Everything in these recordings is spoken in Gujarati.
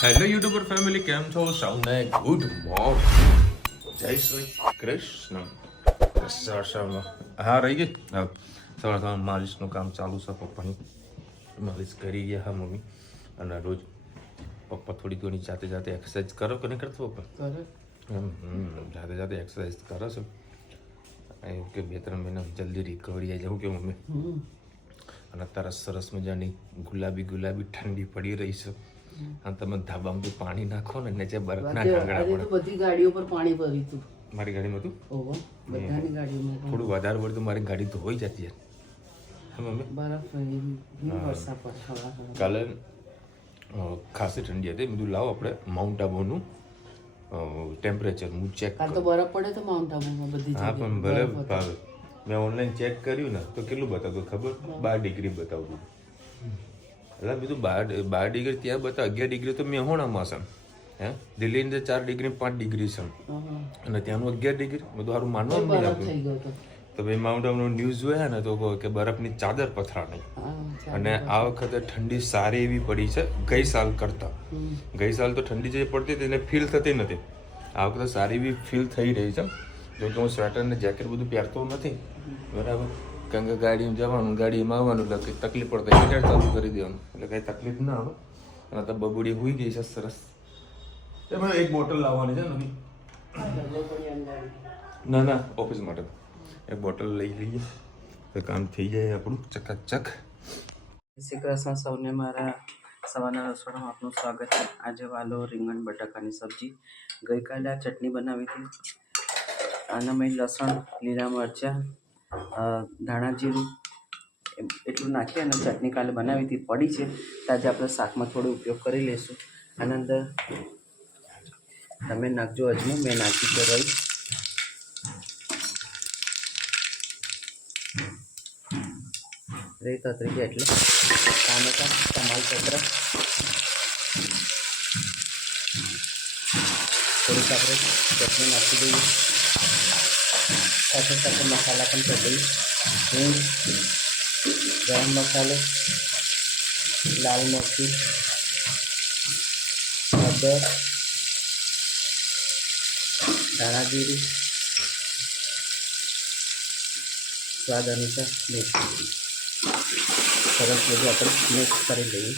હેલો યુટ્યુબર ફેમિલી, કેમ છો? સૌને ગુડ મોર્નિંગ, જય શ્રી કૃષ્ણ. હા, રહી ગઈ. હા, સવાર માલિશનું કામ ચાલુ છે. પપ્પાની માલિશ કરી ગયા. હા મમ્મી. અને રોજ પપ્પા થોડી ઘણી જાતે જાતે એક્સરસાઇઝ કરો કે નહીં કરતો પપ્પા? જાતે જાતે એક્સરસાઇઝ કરે છે. એવું કે 2-3 મહિના જલ્દી રિકવરી આવી જવું કે મમ્મી. અને અત્યારે સરસ મજાની ગુલાબી ઠંડી પડી રહી છે. અને તમે ધાબામાં પાણી નાખો ને નીચે બરફના કાંગડા પડે. બધી ગાડીઓ પર પાણી ભર્યું હતું. મારી ગાડીમાં હતું. ઓહો, બધાની ગાડીઓમાં થોડું વધારે પડતું મારી ગાડી ધોઈ જતી યાર. હા મમ્મી. બરફ વરસાદ પડે. કાલે ખાસી ઠંડી હતી. બધું લાવો આપણે માઉન્ટ આબુનું ટેમ્પરેચર હું ચેક. કાલ તો બરફ પડે તો માઉન્ટ આબુમાં બધી હા પણ ભલે મેં ઓનલાઈન ચેક કર્યું ને તો કેટલું બતાવતું ખબર? 12 ડિગ્રી બતાવતું. એટલે બીજું 12 ડિગ્રી ત્યાં બતાવે. 11 ડિગ્રી તો મેહોણામાં છે. હે, દિલ્હીની અંદર 4 ડિગ્રી 5 ડિગ્રી છે. અને ત્યાંનું 11 ડિગ્રી. બધું સારું માનવાનું નહીં આપણું. તો ભાઈ માઉન્ટ આબુનો ન્યૂઝ જોયા ને તો કહો કે બરફની ચાદર પથરાણી. અને આ વખતે ઠંડી સારી એવી પડી છે ગઈ સાલ કરતા. ગઈ સાલ તો ઠંડી જે પડતી હતી એને ફીલ થતી નથી. આ વખતે સારી એવી ફીલ થઈ રહી છે. જો કે હું સ્વેટર ને જેકેટ બધું પહેરતો નથી, બરાબર. કારણ કે ગાડીમાં જવાનું, ગાડીમાં આવવાનું, એટલે કંઈ તકલીફ પડે હીટર ચાલુ કરી દેવાનું, એટલે કંઈ તકલીફ ના આવે. અને તો બબુડી હોઈ ગઈ છે સરસ. એમાં એક બોટલ લાવવાની છે નવી. ના ઓફિસ માટે એક બોટલ લઈ લઈએ તો કામ થઈ જાય આપણું ચકાચક. શ્રી કૃષ્ણ સૌને. મારા સવારના રસોડામાં આપનું સ્વાગત છે. આજે વાલો રીંગણ બટાકાની સબ્જી. ગઈકાલે આ ચટણી બનાવી હતી. આના મેં લસણ, લીલા મરચાં, ધાણા જીરું એટલું નાખી અને ચટણી કાલે બનાવી હતી. પડી છે તો આજે આપણે શાકમાં થોડો ઉપયોગ કરી લઈશું. આના અંદર તમે નાખજો અજમો, મેં નાખી છે રઈ. રહી તતરી ગયા એટલે ટામેટા, તમાલપત્ર, થોડીક આપણે ચટણી નાખી દઈએ. સાથે સાથે મસાલા પણ કરી દઈએ. હિંગ, ગરમ મસાલો, લાલ મરચું, હળદર, ધાણા જીરું, સ્વાદ અનુસાર મીઠું. સરસ બધું આપણે મિક્સ કરી લઈએ.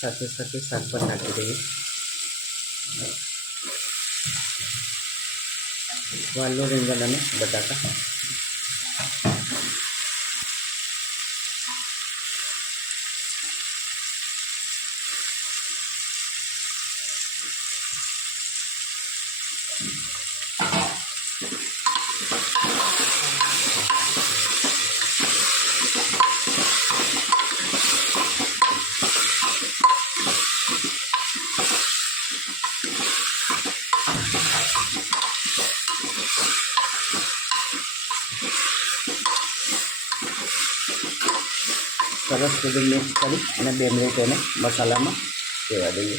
સાથે સાથે શાક પણ નાખી દઈએ. વાલનું રીંગણ અને બટાકા. સરસ બધું મિક્સ કરી અને 2 મિનિટ એને મસાલામાં સેવા દઈએ.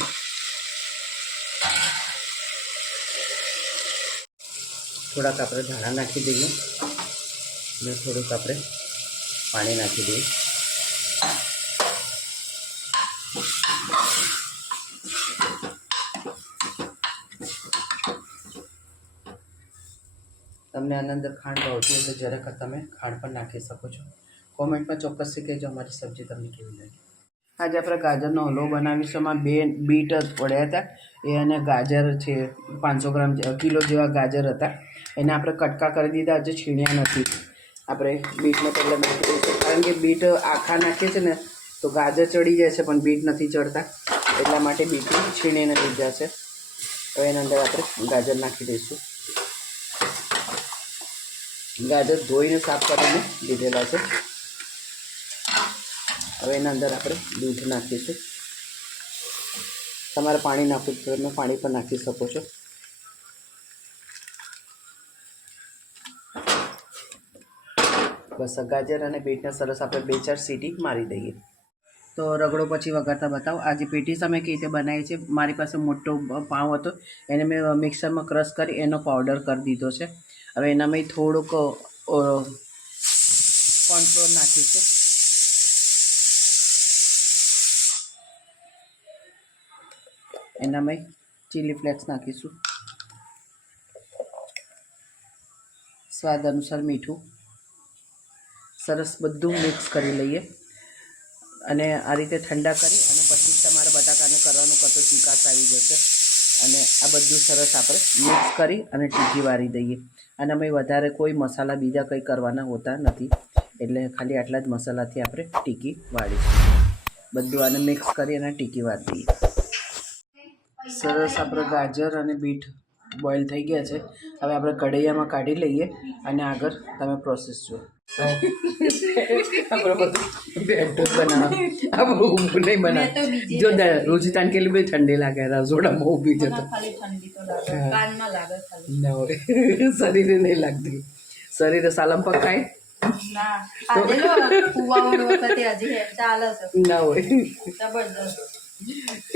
થોડાક આપણે ધાણા નાખી દઈએ અને થોડુંક આપણે પાણી નાખી દઈએ. તમને આના અંદર ખાંડ ભાવતી હોય તો જરાક તમે ખાંડ પણ નાખી શકો છો. કોમેન્ટમાં ચોક્કસથી કહેજો અમારી સબ્જી તમને કેવી લાગી. આજે આપણે ગાજરનો હલવો બનાવીશું. એમાં 2 બીટ પડ્યા હતા એ, અને ગાજર છે 500 ગ્રામ કિલો જેવા ગાજર હતા. એને આપણે કટકા કરી દીધા. આજે છીણ્યા નથી. આપણે બીટને પહેલાં નાખી દઈશું, કારણ કે બીટ આખા નાખીએ છે ને તો ગાજર ચડી જાય છે પણ બીટ નથી ચડતા, એટલા માટે બીટને છીણીને લીધા છે. હવે એના અંદર આપણે ગાજર નાખી દઈશું. ગાજર ધોઈને સાફ કરીને લીધેલા છે. હવે એના અંદર આપણે દૂધ નાખીશું. તમારે પાણી નાખવું તો તમે પાણી પણ નાખી શકો છો. બસ ગાજર અને બીટને સરસ આપણે 2-4 સીટી મારી દઈએ. તો રગડો પછી વઘારતા બતાવો. આજે પેટીસ અમે કેવી રીતે બનાવી છે. મારી પાસે મોટો પાઉં હતો, એને મેં મિક્સરમાં ક્રશ કરી એનો પાવડર કરી દીધો છે. હવે એનામાં થોડુંક કોર્નફ્લોર નાખ્યું છે. એનામાં ચીલી ફ્લેક્સ નાખીશું, સ્વાદ અનુસાર મીઠું. સરસ બધું મિક્સ કરી લઈએ અને આ રીતે ઠંડા કરી અને પછી તમારે બટાકાને કરવાનું કતો ચીકાશ આવી જશે. અને આ બધું સરસ આપણે મિક્સ કરી અને ટીકી વાળી દઈએ. અને અમે વધારે કોઈ મસાલા બીજા કંઈ કરવાના હોતા નથી, એટલે ખાલી આટલા જ મસાલાથી આપણે ટીકી વાળીશું. બધું આને મિક્સ કરી અને ટીકી વાળી દઈએ. સરસ આપણે ગાજર અને બીટ બોઇલ થઈ ગયા છે. હવે આપણે કઢૈયામાં કાઢી લઈએ અને આગળ તમે પ્રોસેસ જુઓ. આપણે બધું બેઠો બનાવવા, આપણે ઊભું નહીં બનાવ. જો રોજિતાને કેટલી બધી ઠંડી લાગે, રસોડામાં ઊભી જતો ના હોય, શરીરે નહીં લાગતી. શરીરે સાલમ પકાય ના હોય.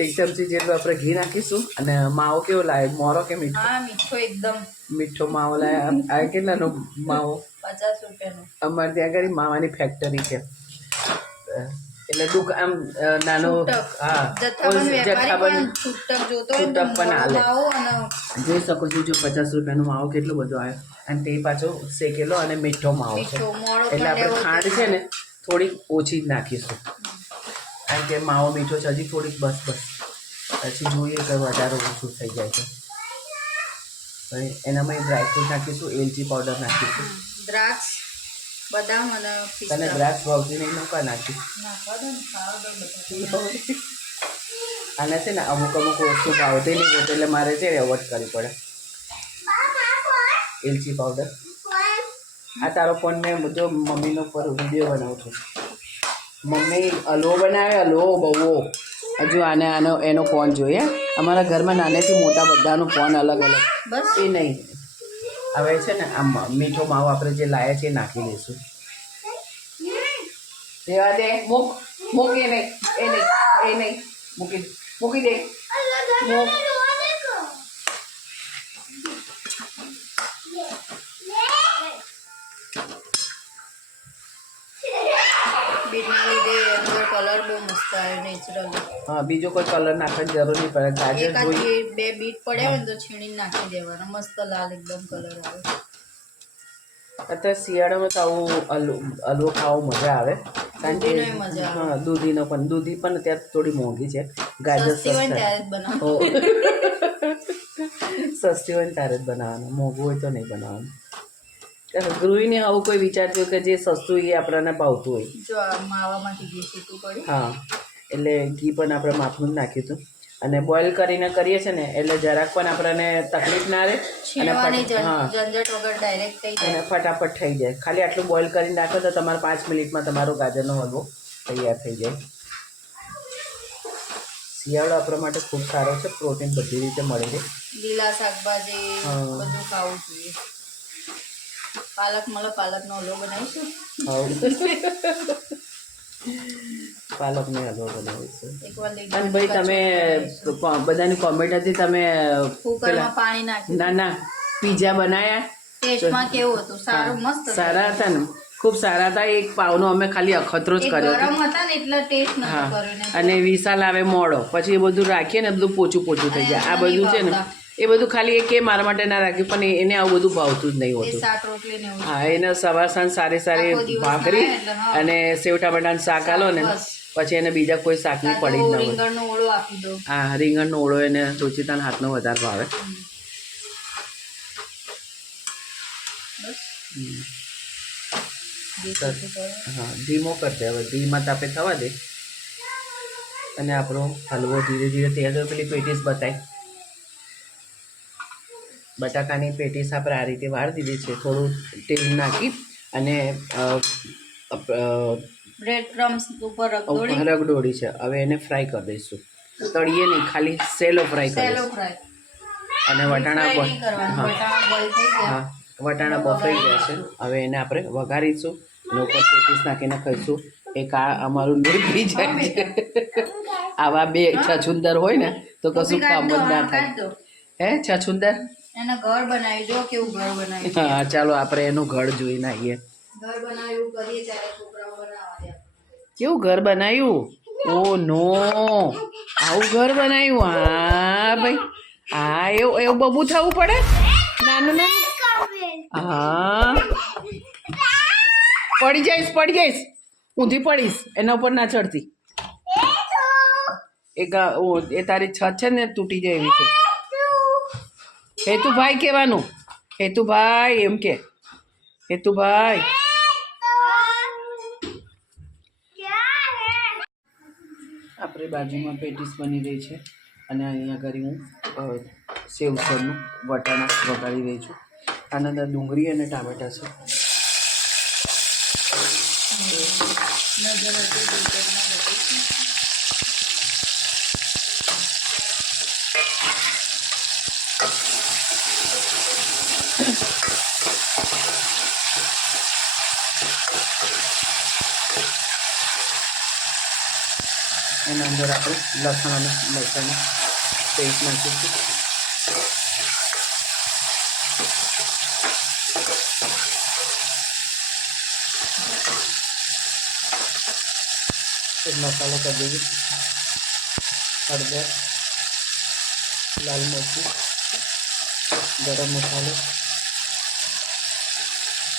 એક ચમચી જેટલું આપણે ઘી નાખીશું. અને માવો કેવો લાવે, મોરો કે મીઠો? મીઠો એકદમ મીઠો માવો લાવે. આ કેટલાનો માવો? 50 રૂપિયાનો. અમારે ત્યાં આગળ માવાની ફેક્ટરી છે, એટલે દુકાન આમ નાનો, હા જથ્થાબંધ છૂટક પણ હાલે. જોઈ શકો છો, જો 50 રૂપિયાનો માવો કેટલો બધો આવ્યો. અને તે પાછો શેકેલો અને મીઠો માવો છે, એટલે આપણે ખાંડ છે ને થોડીક ઓછી જ નાખીશું, કારણ કે માવો મીઠો છે. હજી થોડીક બસ પછી જોઈએ કે વધારે ઓછું થઈ જાય છે. એનામાં ડ્રાયફ્રૂટ નાખીશું, એલચી પાવડર નાખીશું, દ્રાક્ષ, બદામ અને તને દ્રાક્ષ ભાવતી નહીં, નકા નાખી. આને છે ને અમુક વસ્તુ ભાવતી નહીં હોતી, એટલે મારે છે ને એવોર્ડ કરવી પડે. એલચી પાવડર. આ તારો ફોન મેં જો મમ્મીનો પર વિડીયો બનાવું છું. મમ્મી હલવો બનાવે, હલવો બહુ. હજુ આનો એનો ફોન જોઈએ. અમારા ઘરમાં નાનેથી મોટા બધાનો ફોન અલગ અલગ. બસ એ નહીં, હવે છે ને આમ મીઠો માવો આપણે જે લાયા છે એ નાખી દઈશું. રેવા દે, મૂક એ નહીં, મૂકી દે, મૂક. બીટના લીધે એનો કલર બહુ મસ્ત આવે નેચરલ. હા, બીજો કોઈ કલર નાખવાની જરૂર નહીં પડે. ગાજર જોઈ 2 બીટ પડ્યા હોય ને તો છીણીને નાખી દેવાના, મસ્ત લાલ એકદમ કલર આવે. અત્યારે શિયાળામાં તો આવું હલવો ખાવો મજા આવે, કારણ કે હા દૂધીનો પણ અત્યારે થોડી મોંઘી છે. ગાજર સસ્તી હોય ને ત્યારે જ બનાવો. સસ્તી હોય ને ત્યારે જ બનાવવાનું, મોંઘું હોય તો નહીં બનાવવાનું. ગૃહિણી આવું કોઈ વિચારજો કે જે સસ્તું એ આપણને ભાવતું હોય. જો આ માવામાંથી ઘી છૂટું પડ્યું. હા, એટલે ઘી પણ આપણે માપનું જ નાખ્યું હતું. અને બોઇલ કરીને કરીએ છીએ ને એટલે જરાક પણ આપણને તકલીફ ના રહે અને ઝંઝટ વગર ડાયરેક્ટ થઈ જાય, અને ફટાફટ થઈ જાય. ખાલી આટલું બોઇલ કરીને નાખો તો તમારે 5 મિનિટમાં તમારો ગાજરનો હલવો તૈયાર થઈ જાય. શિયાળો આપણા માટે ખૂબ સારો છે, પ્રોટીન બધી રીતે મળી રહે. લીલા શાકભાજી બધું ખાવું જોઈએ. પાલકનો હલવો બનાવીશું. પાલકનો હલવો બનાવીશું. એકવાર અને ભાઈ તમે બધાની કોમેન્ટ હતી, તમે કુકરમાં પાણી નાખી ના પીઝા બનાયા, ટેસ્ટમાં કેવું હતું? સારું, મસ્ત સારા હતા ને, ખૂબ સારા હતા. એક પાવનો અમે ખાલી અખતરો જ કર્યો ગરમ હતા ને એટલે ટેસ્ટ નતો કર્યો. અને વિશાલ આવે મોડો, પછી એ બધું રાખીએ ને બધું પોચું થઈ જાય. આ બધું છે ને એ બધું ખાલી એ કે મારા માટે ના રાખ્યું, પણ એને આવું બધું ભાવતું જ નહીં હોતું. હા, એને સવાર સાંજ સારી ભાખરી અને સેવ ટામેટાનું શાક આલો ને, પછી એને બીજા કોઈ શાકની પડી જ ન હોય. હા, રીંગણનો ઓળો એને રુચિતાના હાથનો વધારે ભાવે. હા, ધીમો કરી દે. હવે ધીમા તાપે થવા દે અને આપણો હલવો ધીરે ધીરે તૈયાર. પેલી પેટીસ બતાય, બટાકાની પેટીસ આપણે આ રીતે વાળી દીધી છે. થોડું તેલ નાખી અને બ્રેડ ક્રમ્સ ઉપર રગડોળી છે. હવે એને ફ્રાય કરી દઈશું, તળીએ નહીં, ખાલી સેલો ફ્રાય કરીશું. અને વટાણા બફાઈ ગયા છે. હવે એને આપણે વઘારીશું અને ઉપર પેટીસ નાખીને ખાઈશું. એક આ અમારું નીકળી જાય છે. આવા બે છછુંદર હોય ને તો કશું કામ જ ના થાય. હે છછુંદર એના ઘર બનાવી, જો કેવું ઘર બનાવ્યું. હા, ચાલો આપણે એનું ઘર જોઈને આવીએ. ઘર બનાવ્યું કરીએ ત્યારે છોકરાઓ બનાવવા. કેવું ઘર બનાવ્યું? ઓ નો, આવું ઘર બનાવ્યું હા ભાઈ હા એવું બબુ થવું પડે નાનું નાનું હા પડી જઈશ ઊંધી પડીશ એના ઉપર ના ચડતી એ તારી છત છે ને તૂટી જાય એવી છે હેતુભાઈ કહેવાનું હેતુભાઈ એમ કે હેતુભાઈ આપણે બાજુમાં પેટીસ બની રહી છે અને અહીંયા આગળ હું સેવસરનું વટાણા વઘારી રહી છું આના અંદર ડુંગળી અને ટામેટા છે એના અંદર આપણે લસણ અને મરચાંની પેસ્ટ નાખીશું મસાલો કરી દઈએ હળદર લાલ મરચું ગરમ મસાલો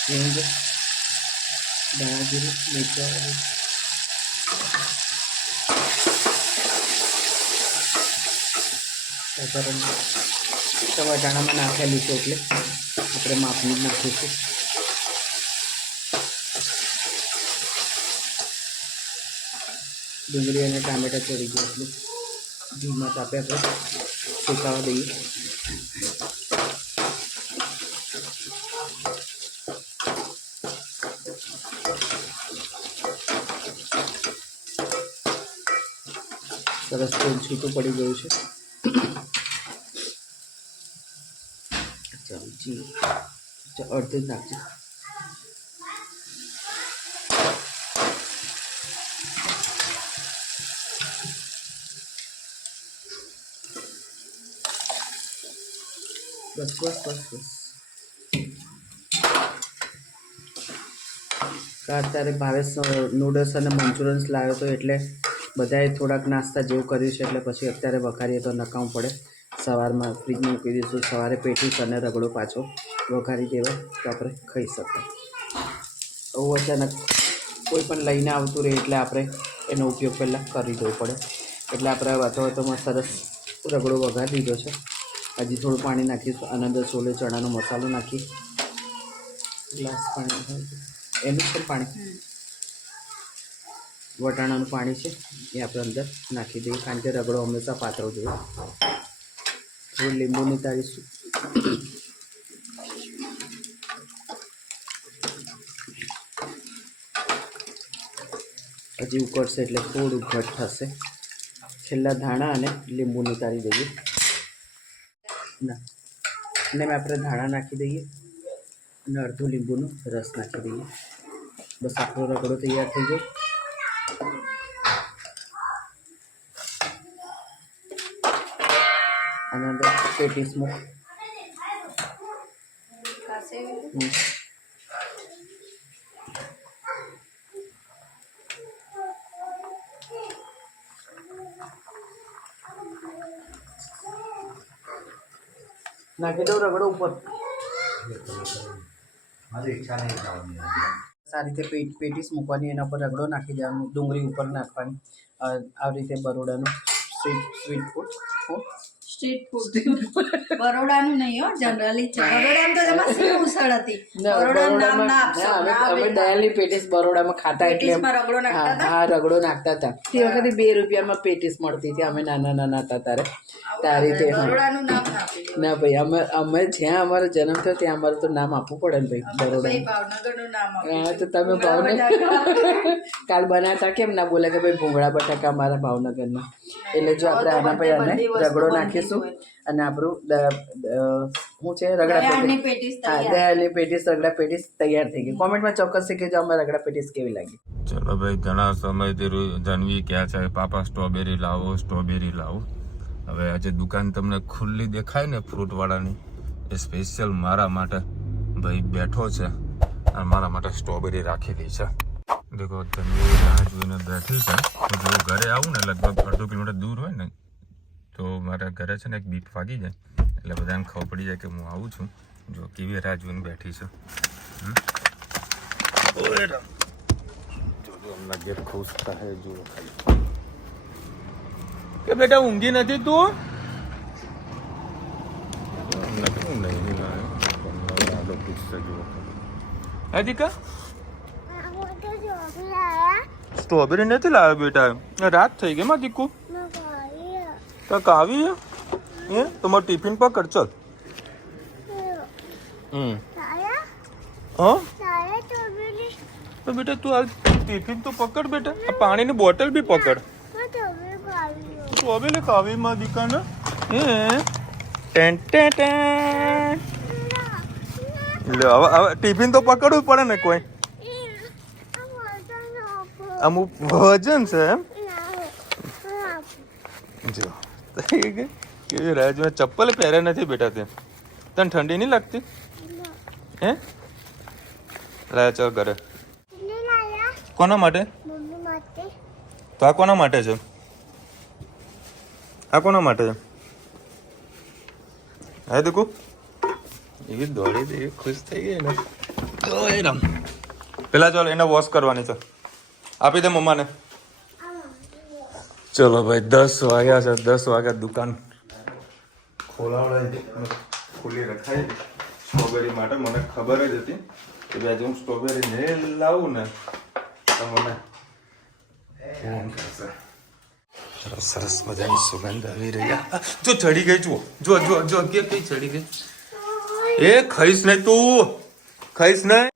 હિંગ ધાણા જીરું મિરચાં વટાણામાં નાખેલું છે એટલે આપણે માપનું જ નાખીશું ડુંગળી અને ટામેટા ચડી ગયું એટલું ધીમા તાપે આપણે સુકાવા દઈએ સરસ તેલ છૂટું પડી ગયું છે અડધું જ નાખજો બસ અત્યારે ભાવેશ નૂડલ્સ અને મંચુરિયન્સ લાવ્યો હતો એટલે બધાએ થોડાક નાસ્તા જેવું કર્યું છે એટલે પછી અત્યારે વઘારીએ તો નકામું પડે સવારમાં ફ્રીજમાં મૂકી દઈશું સવારે પેટીસ અને રગડો પાછો વઘારી દેવાય તો આપણે ખાઈ શકાય આવું અચાનક કોઈ પણ લઈને આવતું રહે એટલે આપણે એનો ઉપયોગ પહેલાં કરી દેવો પડે એટલે આપણે વાતોમાં સરસ રગડો વઘારી દીધો છે હજી થોડું પાણી નાખીશું અને અંદર છોલે ચણાનો મસાલો નાખી ગ્લાસ પાણી એનું પણ પાણી વટાણાનું પાણી છે એ આપણે અંદર નાખી દઈએ કારણ કે રગડો હંમેશા પાતળો જોઈએ થોડું લીંબુ નીતાળીશું હજી ઉકળશે એટલે થોડું ઘટ થશે છેલ્લા ધાણા અને લીંબુ નીતાળી દઈએ ના અને આપણે ધાણા નાખી દઈએ અને અડધું લીંબુનો રસ નાખી દઈએ બસ આપણો રગડો તૈયાર થઈ ગયો અને અંદર પેટીસ મૂક નાખી દઉં રગડો ઉપર સારી રીતે પેટીસ મૂકવાની એના પર રગડો નાખી દેવાનો ડુંગળી ઉપર નાખવાની આવી રીતે બરોડાનું સ્ટ્રીટ ફૂડ બરોડાનું નહીં હો જનરલી છે બરોડામાં તો એમાં શું ઉસળ હતી બરોડાનું નામ ના આપશો અમે દયાલની પેટીસ બરોડામાં ખાતા એટલે હા રગડો નાખતા હતા તે વખતે 2 રૂપિયામાં પેટીસ મળતી હતી અમે નાના હતા તારી રીતે બરોડાનું નામ ના આપેલું ના ભાઈ અમે જ્યાં અમારો જન્મ થયો ત્યાં અમારે તો નામ આપવું પડે ને ભાઈ બરોડા ભાવનગરનું નામ હા તો તમે ભાવનગર કાલ બનાવતા કેમ ના બોલે કે ભાઈ ભૂંગળા બટાકા અમારા ભાવનગરના એટલે જો આપણે આના પછી આને રગડો નાખીશું અને આપણું શું છે રગડા પેટીસ હા દયાની પેટીસ રગડા પેટીસ તૈયાર થઈ ગઈ કોમેન્ટમાં ચોક્કસ કહેજો અમે રગડા પેટીસ કેવી લાગી ચલો ભાઈ ઘણા સમયથી જન્વી ક્યાં છે પાપા સ્ટ્રોબેરી લાવો હવે આજે દુકાન તમને ખુલ્લી દેખાય ને ફ્રૂટવાળાની એ સ્પેશિયલ મારા માટે ભાઈ બેઠો છે અને મારા માટે સ્ટ્રોબેરી રાખેલી છે દેખો ધનવી રાહ જોઈને બેઠી છે. હું જો ઘરે આવું ને લગભગ 1.5 કિલોમીટર દૂર હોય ને તો મારા ઘરે છે ને એક બીટ વાગી જાય એટલે બધાને ખબર પડી જાય કે હું આવું છું. જો કેવી રાહ જોઈને બેઠી છે. ઓય રામ. જો હમણાં ગેટ ખુશ થાય જુઓ ખાલી કે બેટા ઊંઘી નથી તું? નથી નહીં પૂછશે જુઓ હા દીકા સ્ટ્રોબેરી નથી લાવ્યો બેટા રાત થઈ ગઈ માં દીકુ કાક આવી હે તમારું ટિફિન પકડ ચલ હા તો બેટા તું આ ટિફિન તો પકડ બેટા આ પાણીની બોટલ બી પકડ સ્ટ્રોબેરી ખાવી માં દીકા ને હે ટેન ટેન ટેન લે હવે ટિફિન તો પકડવું પડે ને કોઈ અમુક વજન છે એમ જો કેવી રાજ મેં ચપ્પલ પહેર્યા નથી બેટા તે તને ઠંડી નહીં લાગતી હે લાયા ચાલ ઘરે કોના માટે તો આ કોના માટે છે આ કોના માટે છે હા દેખો એવી દોડી દે ખુશ થઈ ગઈ ને પેલા ચાલો એને વોશ કરવાની છે આપી દે મમ્માને ચલો ભાઈ 10 વાગ્યા છે 10 વાગ્યા દુકાન ખોલાવડાવી ખુલ્લી રખાઈ સ્ટ્રોબેરી માટે મને ખબર જ હતી કે આજે હું સ્ટ્રોબેરી નહીં લાવું ને તો મને ફોન કરશે સરસ મજાની સુગંધ આવી રહી જો ચડી ગઈ જુઓ જો જો જો કે કઈ ચડી ગઈ એ ખાઈશ નહીં તું ખાઈશ નહીં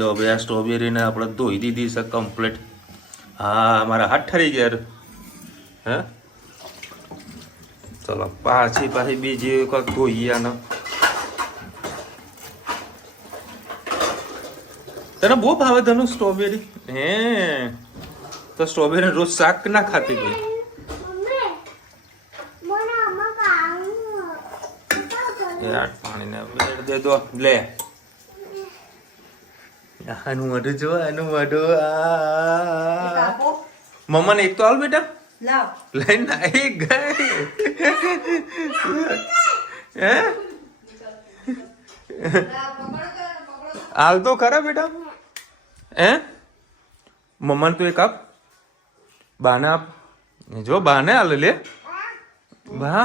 લો ભાઈ આ સ્ટ્રોબેરીને આપણે ધોઈ દીધી છે કમ્પ્લીટ હા મારા હાથ ઠરી ગયા હે ચલો પાછી બીજી વખત ધોઈએ આને તને બહુ ભાવે તને સ્ટ્રોબેરી હે તો સ્ટ્રોબેરી રોજ શાક ના ખાતી ભાઈ યાર પાણીને વેડ દે દો લે આનું મોઢું જો આનું મોઢું મમ્માને એક તો હાલ બેટા લઈને આવી ગઈ હે હાલ તો ખરા બેટા હે મમ્માને તું એક આપ બાને આપ જો બાને હાલ લે બા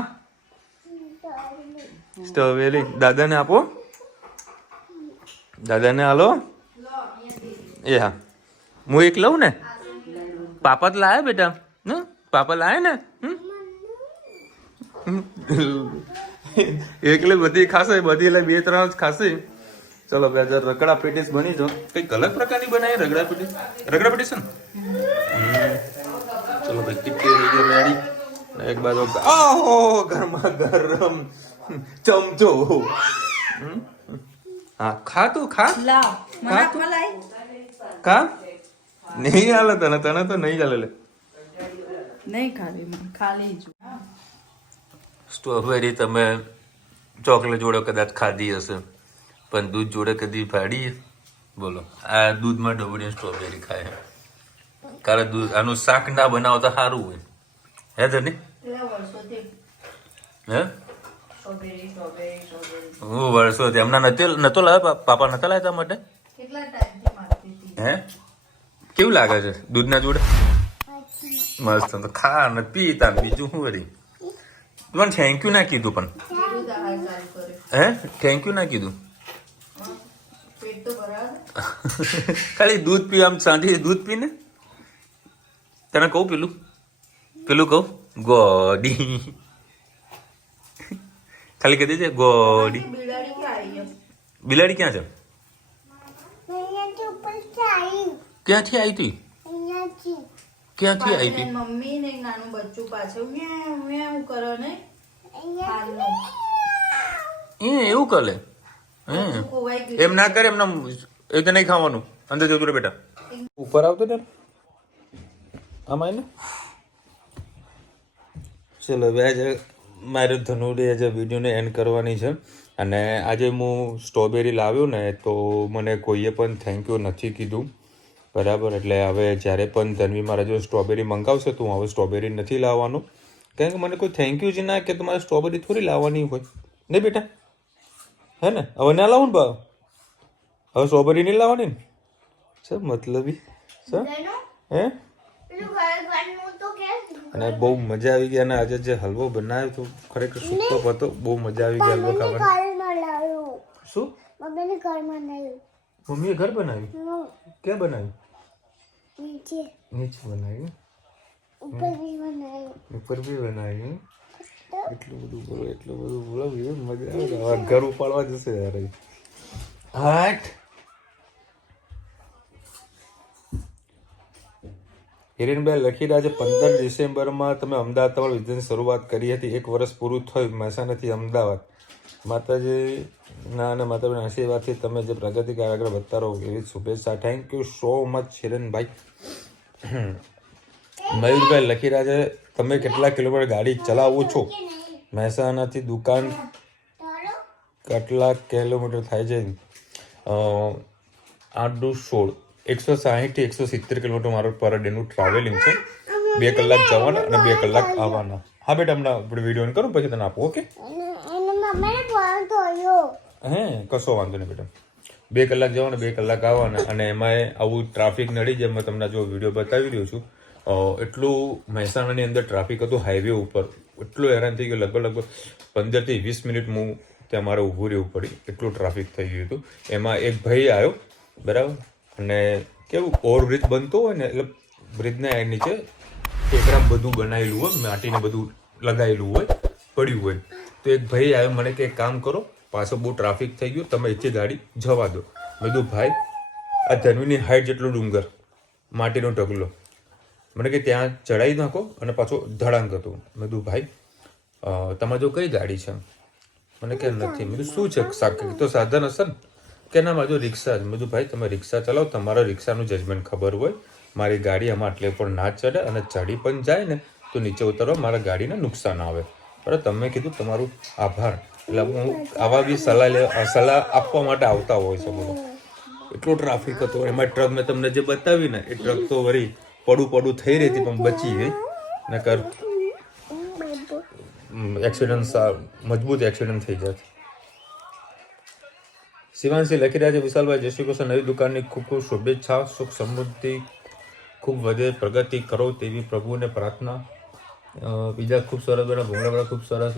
સ્ટ્રોબેરી દાદાને આપો દાદાને હાલો એ હા હું એક લઉં ને પાપા તો લાયા બેટા પાપા લાયા ને એકલે બધી ખાશે બધી એટલે 2-3 જ ખાશે ચલો બે હજાર રગડા પેટીસ બની જો કઈક અલગ પ્રકારની બનાવી રગડા પેટીસ છે ને ચલો ભાઈ કેટલી થઈ ગઈ રેડી એક બાજુ આહો ગરમા ગરમ ચમચો હા ખા તું ખા ખા નહીં હાલે તને તો નહીં ચાલે લે નહીં ખાવી ખાલી જ સ્ટ્રોબેરી તમે ચોકલેટ જોડે કદાચ ખાધી હશે પણ દૂધ જોડે કદી ફાડી બોલો આ દૂધમાં ડબડીને સ્ટ્રોબેરી ખાય કારણ દૂધ આનું શાક ના બનાવતા સારું હોય હે તને હે હું વર્ષોથી હમણાં નતો લાવ્યો પાપા નતા લાવ્યા માટે હે કેવું લાગે છે દૂધના જોડે મસ્ત તો ખા ને પીતા બીજું શું વળી મને થેન્ક યુ ના કીધું પણ હે થેન્ક યુ ના કીધું ખાલી દૂધ પી આમ સાંજે દૂધ પીને તને કહું પેલું કહું ગોડી ખાલી કહી દેજે ગોડી બિલાડી ક્યાં છે ક્યાંથી આવી હતી ક્યાંથી આવી હતી મમ્મી ને નાનું બચ્ચું પાછળ મેં કરો ને એવું કરે એમ ના કરે એમને એ તો નહીં ખાવાનું અંદર જતું રે બેટા ઉપર આવતો ને આમાં ને ચલો હવે આજે મારે ધનુડે આજે વિડીયોને એન્ડ કરવાની છે અને આજે હું સ્ટ્રોબેરી લાવ્યો ને તો મને કોઈએ પણ થેન્ક યુ નથી કીધું બરાબર. એટલે હવે જ્યારે પણ ધનવી મારા જો સ્ટ્રોબેરી મંગાવશે તો હું હવે સ્ટ્રોબેરી નથી લાવવાનું, કારણ કે મને કોઈ થેન્ક યુ જ ના કે તમારે સ્ટ્રોબેરી થોડી લાવવાની હોય નહીં બેટા, હે ને? હવે ના લાવું ને બા, હવે સ્ટ્રોબેરી નહીં લાવવાની ને? સર મતલબી સર હે. અને બહુ મજા આવી ગઈ. અને આજે જે હલવો બનાવ્યો તો ખરેખર સુપર હતો, બહુ મજા આવી ગઈ હલવો ખાવાની. શું મમ્મીએ ઘર બનાવ્યું? ક્યાં બનાવ્યું? નીચે બનાવ્યું, ઉપર બી બનાવ્યું. એટલું બધું બોલો, એટલું બધું બોલો, મજા આવે. હવે ઘર ઉપાડવા જશે યાર. હાટ હિરેનભાઈ લખી રહ્યા છે 15 ડિસેમ્બરમાં તમે અમદાવાદ તમારા બિઝનેસ શરૂઆત કરી હતી, 1 વર્ષ પૂરું થયું મહેસાણાથી અમદાવાદ. માતાજી ના અને માતાજીના આશીર્વાદથી તમે જે પ્રગતિ આગળ વધતા રહો એવી શુભેચ્છા. Thank you so much Hirenbhai. Mayurbhai લખી રહ્યા છે તમે કેટલા કિલોમીટર ગાડી ચલાવો છો? મહેસાણાથી દુકાન કેટલા કિલોમીટર થાય છે? 8-16 160 થી 170 કિલોમીટર મારું પર ડેનું ટ્રાવેલિંગ છે. 2 કલાક જવાના અને 2 કલાક આવવાના. હા બેટા, હમણાં આપણે વિડીયો કરું પછી તને આપું. ઓકે? હે કશો વાંધો નહીં બેટા. 2 કલાક જવાના 2 કલાક આવવાના. અને એમાં આવું ટ્રાફિક નડી જાય. મેં તમને જો વિડીયો બતાવી રહ્યો છું, એટલું મહેસાણાની અંદર ટ્રાફિક હતું હાઈવે ઉપર. એટલું હેરાન થઈ ગયું. લગભગ 15 થી 20 મિનિટ હું ત્યાં મારે ઊભું રહેવું પડી, એટલું ટ્રાફિક થઈ ગયું હતું. એમાં એક ભાઈ આવ્યો, બરાબર. અને કેવું ઓવરબ્રિજ બનતો હોય ને, એટલે બ્રિજના નીચે ટેકરા બધું બનાવેલું હોય, માટીને બધું લગાવેલું હોય, પડ્યું હોય. તો એક ભાઈ આવ્યો મને કે એક કામ કરો, પાછો બહુ ટ્રાફિક થઈ ગયું, તમે અહીંથી ગાડી જવા દો. મેં કીધું ભાઈ આ ધનવીની હાઈટ જેટલો ડુંગર, માટીનો ઢગલો, મને કે ત્યાં ચડાવી નાખો અને પાછો ધડાંગ હતું. મેં કીધું ભાઈ તમારે જો કઈ ગાડી છે? મને કે નથી. મેં કીધું શું છે? તો સાધન હશે ને? કે ના મારી જો રિક્ષા છે. મેં કીધું ભાઈ તમે રિક્ષા ચલાવો, તમારા રિક્ષાનું જજમેન્ટ ખબર હોય. મારી ગાડી આમાં આટલે પર ના ચડે, અને ચડી પણ જાય ને તો નીચે ઉતરવા મારા ગાડીને નુકસાન આવે. બરાબર, તમે કીધું તમારું આભાર. એટલે હું આવા બી સલાહ આપવા માટે આવતા હોય છે. બોલો એટલો ટ્રાફિક હતો. એમાં ટ્રક મેં તમને જે બતાવી ને, એ ટ્રક તો વળી પડું થઈ રહી હતી, પણ બચી ગઈ. નકર એક્સિડન્ટ, મજબૂત એક્સિડન્ટ થઈ જાય. શિવાંશી લખી રહ્યા છે વિશાલભાઈ જય શ્રી કૃષ્ણ, નવી દુકાનની ખૂબ ખૂબ શુભેચ્છા, સુખ સમૃદ્ધિ ખૂબ વધે, પ્રગતિ કરો તેવી પ્રભુને પ્રાર્થના. બીજા ખૂબ સરસ બના ભૂંગળા ખૂબ સરસ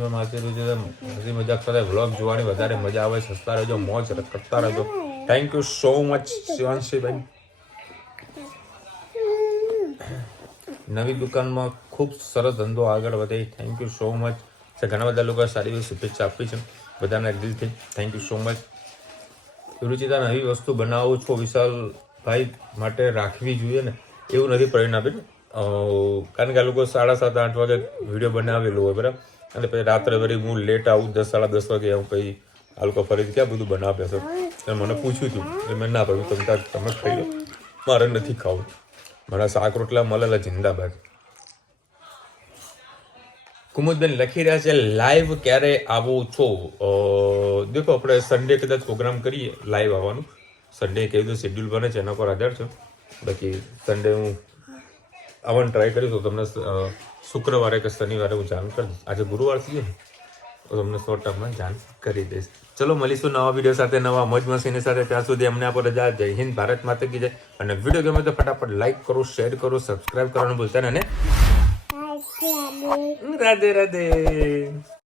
હસી મજાક સાથે વ્લોગ જોવાની વધારે મજા આવે. સસ્તા રહેજો, મોજ કરતા રહેજો. Thank you so much Shivanshibhai. નવી દુકાનમાં ખૂબ સરસ ધંધો આગળ વધે. Thank you so much. ઘણા બધા લોકો સારી એવી શુભેચ્છા આપી છે, બધાને દિલથી thank you so much. Ruchita નવી વસ્તુ બનાવો છો વિશાલભાઈ માટે રાખવી જોઈએ ને, એવું નથી પરિણાબેન. કારણ કે આ લોકો 7:30-8 વાગે વિડીયો બનાવેલું હોય, બરાબર. અને પછી રાત્રે વળી હું લેટ આવું 10-10:30 વાગે આવું, પછી આ લોકો ફરીથી ક્યાં બધું બનાવે છે. એટલે મને પૂછ્યું હતું, એટલે મેં ના પડ્યું તમે ખાઈ લો, મારે નથી ખાવું. મારા શાક રોટલા મળેલા જિંદાબાદ. કુમુદબેન લખી રહ્યા છે લાઈવ ક્યારે આવો છો? દેખો આપણે સન્ડે કદાચ પ્રોગ્રામ કરીએ લાઈવ આવવાનું. સન્ડે કેવી રીતે શેડ્યુલ બને છે એના પર આધાર છે. બાકી સન્ડે હું આવવાનું ટ્રાય કરીશ તો તમને શુક્રવારે કે શનિવારે હું જાણ કરી દઈશ. આજે ગુરુવાર છે ને, તો તમને 100% જાણ કરી દઈશ. ચલો મળીશું નવા વિડીયો સાથે, નવા મોજ મસ્તીની સાથે. ત્યાં સુધી અમને આપો રજા. જય હિન્દ, ભારત માતા કી જય. અને વિડીયો ગમે તો ફટાફટ લાઈક કરો, શેર કરો, સબસ્ક્રાઈબ કરવાનું ભૂલતા નહીં. રાધે રાધે.